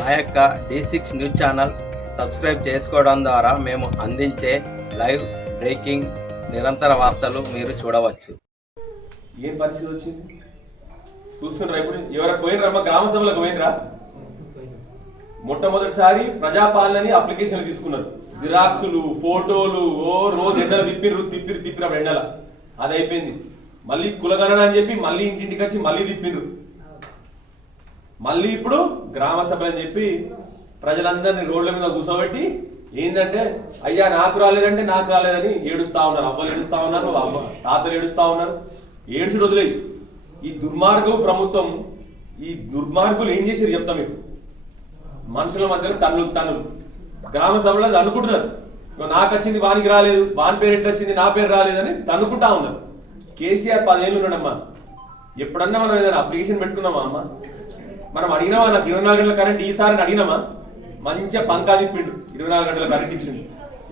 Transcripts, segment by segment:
మా యొక్క D six news channel subscribe చేసుకోవడం ద్వారా మేము అందించే లైవ్ బ్రేకింగ్ నిరంతర వార్తలు మీరు చూడవచ్చు. ఏం పరిస్థితి వచ్చింది? చూస్తుండ్రా ఇప్పుడు? ఎవరైనా పోయినరా? మా గ్రామ సభలకు పోయినరా? మొట్టమొదటిసారి ప్రజాపాలనని అప్లికేషన్లు తీసుకున్నారు. జిరాక్సులు ఫోటోలు ఓ రోజు ఎండలు తిప్పిర్రు తిప్పిరు తిప్పిరు అప్పుడు ఎండల. అది అయిపోయింది. మళ్ళీ కులగణన అని చెప్పి మళ్ళీ ఇంటింటికి వచ్చి మళ్ళీ తిప్పిర్రు. మళ్ళీ ఇప్పుడు గ్రామ సభలు అని చెప్పి ప్రజలందరినీ రోడ్ల మీద కూర్చోబెట్టి ఏంటంటే అయ్యా నాకు రాలేదంటే నాకు రాలేదని ఏడుస్తా ఉన్నారు. అవ్వలు ఏడుస్తా ఉన్నారు అవ్వ తాతలు ఏడుస్తా ఉన్నారు. ఏడుచుడు వదిలేయి ఈ దుర్మార్గం ప్రభుత్వం ఈ దుర్మార్గులు ఏం చేశారు చెప్తా మీకు? మనుషుల మధ్యలో తన్నులు తన్నులు. గ్రామ సభలో అనుకుంటున్నారు. నాకు వచ్చింది వానికి రాలేదు వాని పేరు ఎట్లా వచ్చింది నా పేరు రాలేదని తనుకుంటా ఉన్నారు. కేసీఆర్ పదేళ్ళు ఉన్నాడమ్మా. ఎప్పుడన్నా మనం ఏదైనా అప్లికేషన్ పెట్టుకున్నామా అమ్మ? మనం అడిగినామా? నాకు ఇరవై నాలుగు గంటల కరెంట్ ఈసారి అని అడిగినామా? మంచిగా పంకా తిప్పిండు. ఇరవై నాలుగు గంటల కరెంట్ ఇచ్చిండు.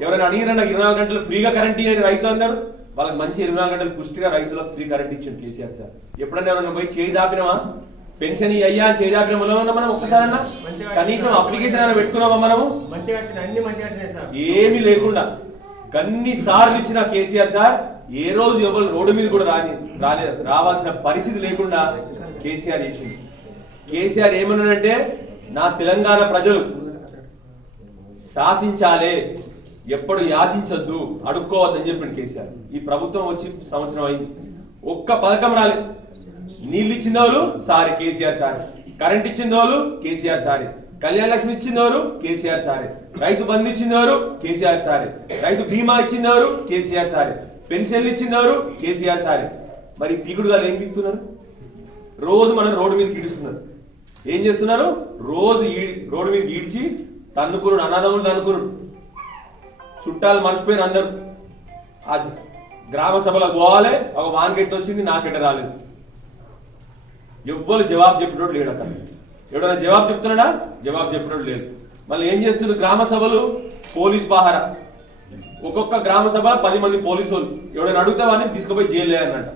ఎవరైనా అడిగినా నాకు ఇరవై నాలుగు గంటలు ఫ్రీగా కరెంట్ ఇయ్యేది రైతు అందరు వాళ్ళకి మంచి ఇరవై నాలుగు గంటలు పుష్టిగా రైతులకు ఫ్రీ కరెంట్ ఇచ్చిండు కేసీఆర్ సార్. ఎప్పుడన్నా ఎవరైనా పోయి చేయి చాపినామా? పెన్షన్ అయ్యా చేయి చాపినామా? ఉన్నా మనం ఒక్కసారన్నా? కనీసం అప్లికేషన్ అయినా పెట్టుకున్నామా మనము? ఏమీ లేకుండా గన్ని సార్లు ఇచ్చిన కేసీఆర్ సార్ ఏ రోజు ఎవరు రోడ్డు మీద కూడా రాని రాలే రావాల్సిన పరిస్థితి లేకుండా కేసీఆర్ చేసింది కేసీఆర్ ఏమన్నాడంటే నా తెలంగాణ ప్రజలు శాసించాలే ఎప్పుడు యాచించొద్దు అడుక్కోవద్దని చెప్పిండు కేసీఆర్. ఈ ప్రభుత్వం వచ్చి సంవత్సరం అయింది. ఒక్క పథకం రాలే. నీళ్ళు ఇచ్చిన వాళ్ళు సారీ కేసీఆర్ సారీ. కరెంట్ ఇచ్చిన వాళ్ళు కేసీఆర్ సారీ. కళ్యాణ లక్ష్మి ఇచ్చిందెవరు కేసీఆర్ సారే. రైతు బంధు ఇచ్చిందెవరు కేసీఆర్ సారే. రైతు బీమా ఇచ్చిందెవరు కేసీఆర్ సారే. పెన్షన్లు ఇచ్చిందెవరు కేసీఆర్ సారే. మరి పీకుడు గారు ఏం పీకుతున్నారు? రోజు మనం రోడ్డు మీద ఈడుస్తున్నారు ఏం చేస్తున్నారు? రోజు రోడ్డు మీద ఈడ్చి తన్నుకున్నాడు అనాథములు తన్నుకున్నాడు చుట్టాలు మర్చిపోయిన అందరు. ఆ గ్రామ సభలో పోవాలి ఒక వాన్కెట్ వచ్చింది నాకెట్ట రాలేదు. ఎవ్వరు జవాబు చెప్పినోడు లేడు అక్కడ ఎవడైనా జవాబు చెప్తున్నాడా? జవాబు చెప్పినోడు లేదు. మళ్ళీ ఏం చేస్తున్నారు గ్రామ సభలు? పోలీస్ పహారా. ఒక్కొక్క గ్రామ సభ పది మంది పోలీసు వాళ్ళు ఎవడైనా అడిగితే వాడిని తీసుకుపోయి జైలు అన్నట్టు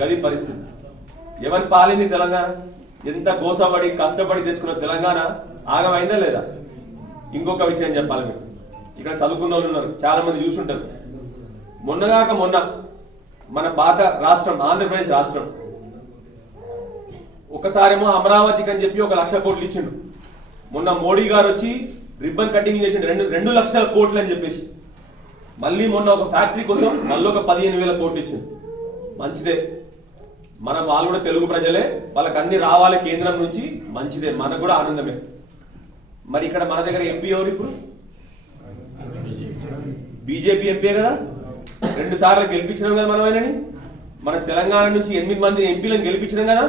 గది పరిస్థితి. ఎవరి పాలింది తెలంగాణ? ఎంత గోసపడి కష్టపడి తెచ్చుకున్న తెలంగాణ ఆగమైందా లేదా? ఇంకొక విషయం చెప్పాలి మీకు. ఇక్కడ చదువుకున్న వాళ్ళు ఉన్నారు చాలా మంది చూసుంటారు. మొన్నగాక మొన్న మన పాత రాష్ట్రం ఆంధ్రప్రదేశ్ రాష్ట్రం ఒకసారేమో అమరావతికి అని చెప్పి ఒక లక్ష కోట్లు ఇచ్చిండు. మొన్న మోడీ గారు వచ్చి రిబ్బన్ కటింగ్ చేసిండు రెండు రెండు లక్షల కోట్లు అని చెప్పేసి. మళ్ళీ మొన్న ఒక ఫ్యాక్టరీ కోసం మళ్ళీ ఒక పదిహేను వేల కోట్లు ఇచ్చింది మంచిదే. మన వాళ్ళు కూడా తెలుగు ప్రజలే వాళ్ళకి అన్ని రావాలి కేంద్రం నుంచి మంచిదే మనకు కూడా ఆనందమే. మరి ఇక్కడ మన దగ్గర ఎంపీ ఎవరు ఇప్పుడు? బీజేపీ ఎంపీ కదా? రెండు సార్లు గెలిపించినాం కదా మనం ఆయనని. మన తెలంగాణ నుంచి ఎనిమిది మంది ఎంపీలను గెలిపించినాం కదా?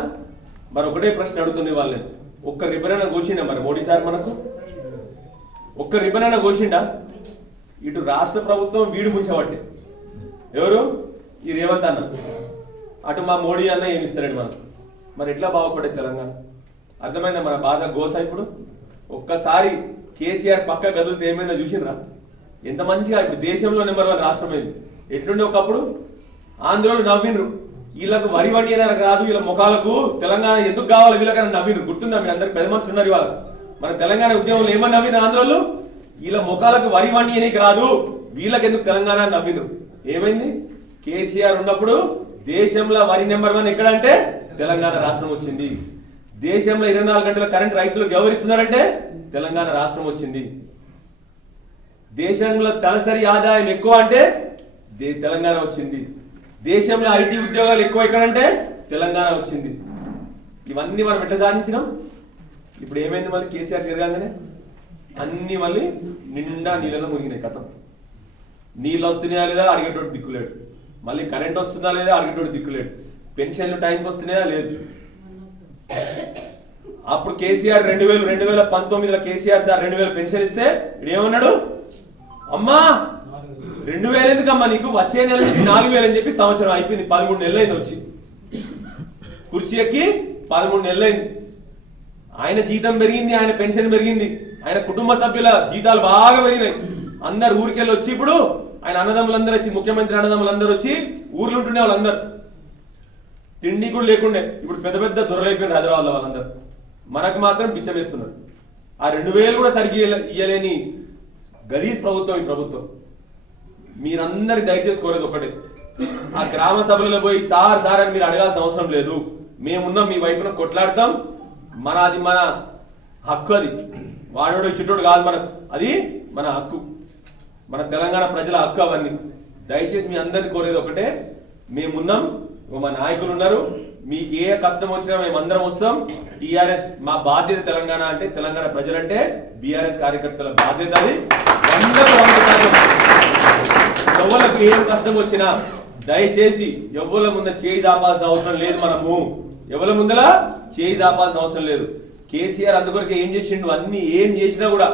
మరి ఒకటే ప్రశ్న అడుగుతుంది వాళ్ళని. ఒక్క రిబ్బన్ అయినా కోసిండా మరి మోడీ సార్ మనకు? ఒక్క రిబ్బన్ అయినా కోసిండా? ఇటు రాష్ట్ర ప్రభుత్వం వీడు ముంచబట్టే. ఎవరు? ఈ రేవంత్ అన్న. అటు మా మోడీ అన్న ఏమి ఇస్తారండి మనకు? మరి ఎట్లా బాగుపడే తెలంగాణ? అర్థమైందా మన బాధ గోస ఇప్పుడు? ఒక్కసారి కేసీఆర్ పక్క గదులతో ఏమైందో చూసిండ్రా ఎంత మంచిగా ఇప్పుడు దేశంలో నెంబర్ వన్ రాష్ట్రం అయింది ఎట్లుండే ఒకప్పుడు? ఆంధ్రోలు నవ్విండ్రు. వీళ్ళకు వరి వండి అయినా రాదు వీళ్ళ ముఖాలకు తెలంగాణ ఎందుకు కావాలి వీళ్ళకన్నా నవ్విండ్రు. గుర్తుందా మీ అందరికి? పెద్ద మనుషులు ఉన్నారు ఇవాళ. మన తెలంగాణ ఉద్యమంలో ఏమని నవ్విన ఆంధ్రోలు వీళ్ళ ముఖాలకు వరి వండి అనేకి రాదు. వీళ్ళకెందుకు తెలంగాణ అని నవ్విండ్రు? ఏమైంది? కేసీఆర్ ఉన్నప్పుడు దేశంలో వరి నెంబర్ వన్ ఎక్కడంటే తెలంగాణ రాష్ట్రం వచ్చింది. దేశంలో ఇరవై నాలుగు గంటల కరెంట్ రైతులు ఎవరిస్తున్నారంటే తెలంగాణ రాష్ట్రం వచ్చింది. దేశంలో తలసరి ఆదాయం ఎక్కువ అంటే తెలంగాణ వచ్చింది. దేశంలో ఐటీ ఉద్యోగాలు ఎక్కువ ఎక్కడంటే తెలంగాణ వచ్చింది. ఇవన్నీ మనం ఎట్లా సాధించినాం? ఇప్పుడు ఏమైంది మళ్ళీ కేసీఆర్ జరగానే అన్ని మళ్ళీ నిండా నీళ్ళలో మునిగినాయి కథం. నీళ్ళు వస్తున్నాయా లేదా అడిగేటోడు దిక్కులేడు. మళ్ళీ కరెంట్ వస్తుందా లేదా అడిగేటోడు దిక్కులేడు పెన్షన్లు టైంకి వస్తున్నాయా? లేదు. అప్పుడు కేసీఆర్ రెండు వేలు రెండు వేల పంతొమ్మిదిలో కేసీఆర్ సార్ రెండు వేలు పెన్షన్ ఇస్తే ఏమన్నాడు? అమ్మా రెండు వేలు ఎందుకమ్మా నీకు? వచ్చే నెల నుంచి నాలుగు వేలు అని చెప్పి సంవత్సరం అయిపోయింది. పదమూడు నెలలు అయింది వచ్చి. కుర్చీ ఎక్కి పదమూడు నెలలు అయింది ఆయన జీతం పెరిగింది ఆయన పెన్షన్ పెరిగింది. ఆయన కుటుంబ సభ్యుల జీతాలు బాగా పెరిగినాయి. అందరు ఊరికెళ్ళి వచ్చి ఇప్పుడు ఆయన అన్నదమ్ములందరూ వచ్చి ముఖ్యమంత్రి అన్నదమ్ములందరూ వచ్చి ఊర్లు ఉంటుండే వాళ్ళందరూ. తిండి కూడా లేకుండే. ఇప్పుడు పెద్ద పెద్ద దొరలైపోయిన హైదరాబాద్లో వాళ్ళందరూ. మనకు మాత్రం బిచ్చమేస్తున్నారు. ఆ రెండు వేలు కూడా సరిగ్గా ఇయ్యలేని గలీజ్ ప్రభుత్వం ఈ ప్రభుత్వం. మీరందరి దయచేసి కోరేది ఒకటే ఆ గ్రామ సభలలో పోయి సార్ సార్ అని మీరు అడగాల్సిన అవసరం లేదు. మేమున్నాం మీ వైపున కొట్లాడతాం. మన అది మన హక్కు అది. వాడోడు ఇచ్చేటోడు కాదు మనకు. అది మన హక్కు. మన తెలంగాణ ప్రజల హక్కు అవన్నీ. దయచేసి మీ అందరిని కోరేది ఒకటే మేమున్నాం ఇగో మా నాయకులు ఉన్నారు మీకు ఏ కష్టం వచ్చినా మేము అందరం వస్తాం. టీఆర్ఎస్ మా బాధ్యత తెలంగాణ అంటే తెలంగాణ ప్రజలంటే బీఆర్ఎస్ కార్యకర్తల బాధ్యత అది. ఎవరికి ఏం కష్టం వచ్చినా దయచేసి ఎవ్వల ముందర చేయి దాపాల్సిన అవసరం లేదు మనము. ఎవరి ముందర చేయి దాపాల్సిన అవసరం లేదు. కేసీఆర్ అందుకొరకు ఏం చేసిండు? అన్ని ఏం చేసినా కూడా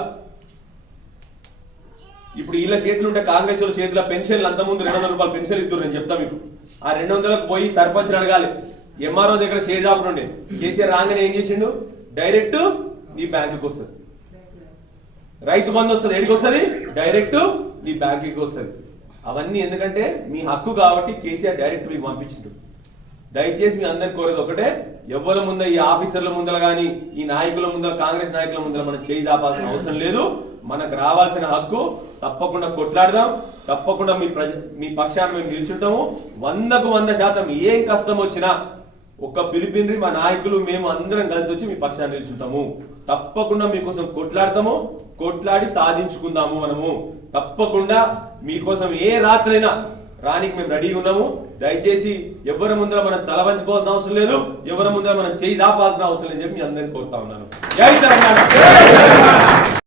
ఇప్పుడు వీళ్ళ చేతులు ఉంటే కాంగ్రెస్ వాళ్ళ పెన్షన్లు అంత ముందు రెండు వందల రూపాయలు పెన్షన్ ఇద్దరు నేను చెప్తా మీకు. ఆ రెండు వందలకు పోయి సర్పంచ్ అడగాలి. ఎంఆర్ఓ దగ్గర షేజాప్ నుండి కేసీఆర్ రాగానే ఏం చేసిండు? డైరెక్ట్ నీ బ్యాంకుకి వస్తుంది. రైతు బంధు వస్తుంది. ఎడికి వస్తుంది? డైరెక్ట్ నీ బ్యాంకుకి వస్తుంది. అవన్నీ ఎందుకంటే మీ హక్కు కాబట్టి కేసీఆర్ డైరెక్ట్ మీకు పంపించిండు. దయచేసి మీ అందరికి కోరేది ఒకటే ఎవ్వల ముంద ఈ ఆఫీసర్ల ముందర కానీ ఈ నాయకుల ముందర కాంగ్రెస్ నాయకుల ముందర మనం చేయి దాపాల్సిన అవసరం లేదు. మనకు రావాల్సిన హక్కు తప్పకుండా కొట్లాడదాం. తప్పకుండా మీ ప్రజ మీ పక్షాన్ని మేము నిల్చుంటాము. వందకు వంద శాతం ఏం కష్టం వచ్చినా ఒక్క పిలిపిన్రి మా నాయకులు మేము అందరం కలిసి వచ్చి మీ పక్షాన్ని నిల్చుంటాము. తప్పకుండా మీకోసం కొట్లాడతాము. కొట్లాడి సాధించుకుందాము మనము. తప్పకుండా మీకోసం ఏ రాత్రైనా రానికి మేము రెడీగా ఉన్నాము. దయచేసి ఎవరి ముందర మనం తల వంచుకోవాల్సిన అవసరం లేదు ఎవరి ముందర మనం చేయి దాపాల్సిన అవసరం లేదని చెప్పి మీ అందరిని కోరుతా ఉన్నాను. జై తెలంగాణ!